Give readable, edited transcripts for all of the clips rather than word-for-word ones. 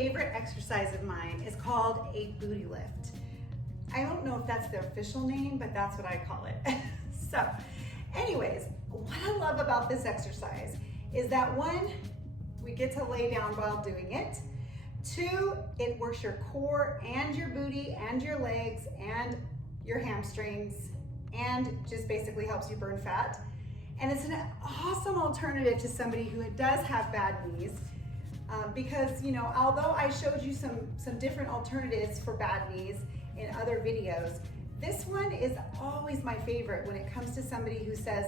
favorite exercise of mine is called a booty lift. I don't know if that's the official name, but that's what I call it. So anyways, what I love about this exercise is that one, we get to lay down while doing it. Two, it works your core and your booty and your legs and your hamstrings and just basically helps you burn fat. And it's an awesome alternative to somebody who does have bad knees because, you know, although I showed you some different alternatives for bad knees in other videos, this one is always my favorite when it comes to somebody who says,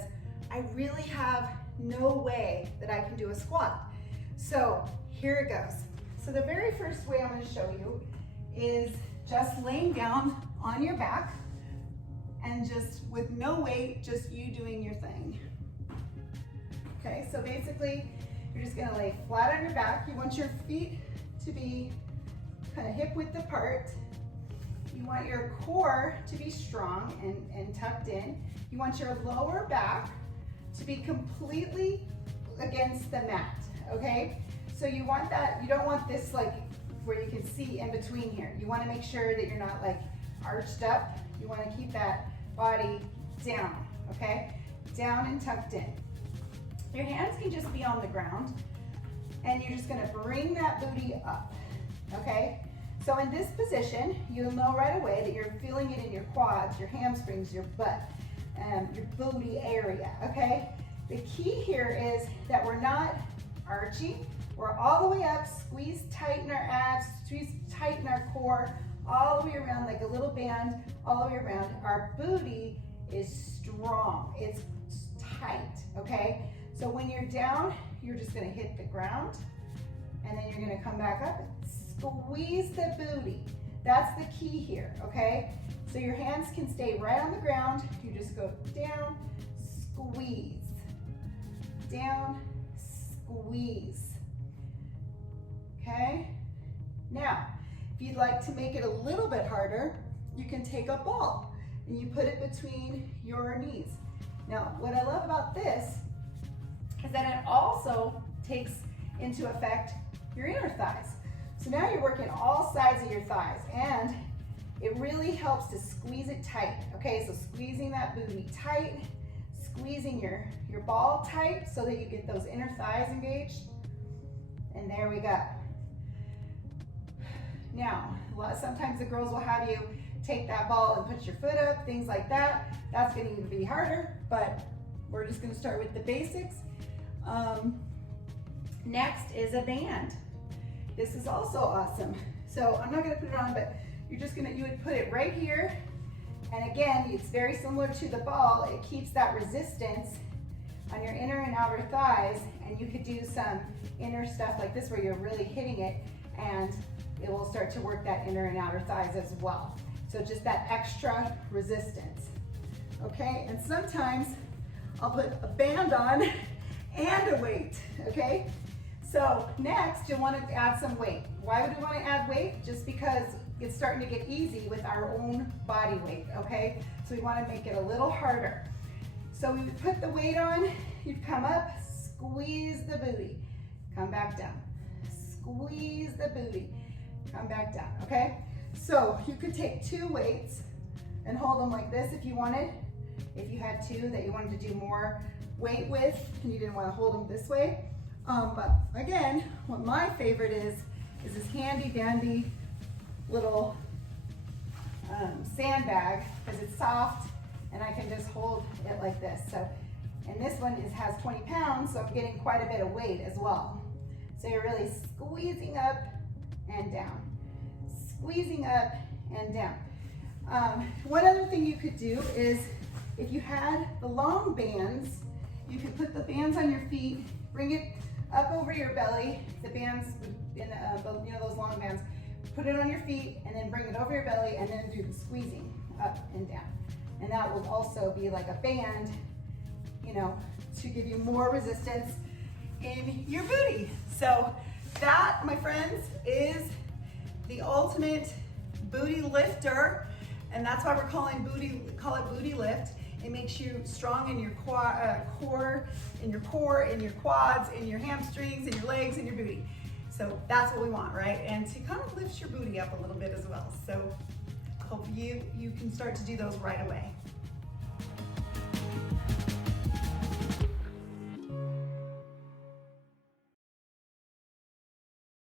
I really have no way that I can do a squat. So here it goes. So the very first way I'm going to show you is just laying down on your back and just with no weight, just you doing your thing. Okay, so basically you're just going to lay flat on your back. You want your feet to be kind of hip width apart. You want your core to be strong and tucked in. You want your lower back to be completely against the mat, okay? So you want that, you don't want this like where you can see in between here. You want to make sure that you're not like arched up. You want to keep that body down, okay? Down and tucked in. Your hands can just be on the ground and you're just going to bring that booty up, okay? So in this position, you'll know right away that you're feeling it in your quads, your hamstrings, your butt, your booty area, okay? The key here is that we're not arching. We're all the way up, squeeze tight in our abs, squeeze tight in our core, all the way around like a little band, all the way around. Our booty is strong, it's tight, okay? So when you're down, you're just gonna hit the ground, and then you're gonna come back up, squeeze the booty. That's the key here, okay? So your hands can stay right on the ground. You just go down, squeeze, down, squeeze. Okay? Now, if you'd like to make it a little bit harder, you can take a ball and you put it between your knees. Now, what I love about this is that it also takes into effect your inner thighs. So now you're working all sides of your thighs and it really helps to squeeze it tight. Okay, so squeezing that booty tight, squeezing your ball tight so that you get those inner thighs engaged. And there we go. Now, sometimes the girls will have you take that ball and put your foot up, things like that. That's going to be harder, but we're just going to start with the basics. Next is a band. This is also awesome. So I'm not going to put it on, but you would put it right here. And again, it's very similar to the ball. It keeps that resistance on your inner and outer thighs, and you could do some inner stuff like this where you're really hitting it, and it will start to work that inner and outer thighs as well. So just that extra resistance. Okay, and sometimes I'll put a band on and a weight, okay? So next, you'll want to add some weight. Why would we want to add weight? Just because it's starting to get easy with our own body weight, okay? So we want to make it a little harder. So we put the weight on, you've come up, squeeze the booty, come back down. Squeeze the booty, come back down, okay? So you could take 2 weights and hold them like this if you wanted. If you had 2 that you wanted to do more weight with and you didn't want to hold them this way. But again, what my favorite is this handy dandy little sandbag because it's soft and I can just hold it like this. So, and this one has 20 pounds, so I'm getting quite a bit of weight as well. So you're really squeezing up and down, squeezing up and down. One other thing you could do is if you had the long bands, you could put the bands on your feet, bring it up over your belly, the bands, in those long bands, put it on your feet and then bring it over your belly and then do the squeezing up and down. And that will also be like a band, to give you more resistance in your booty. So that, my friends, is the ultimate booty lifter, and that's why we're call it booty lift. It makes you strong in your core, in your quads, in your hamstrings, in your legs, in your booty. So So that's what we want, right? And to kind of lift your booty up a little bit as well. So hope you can start to do those right away.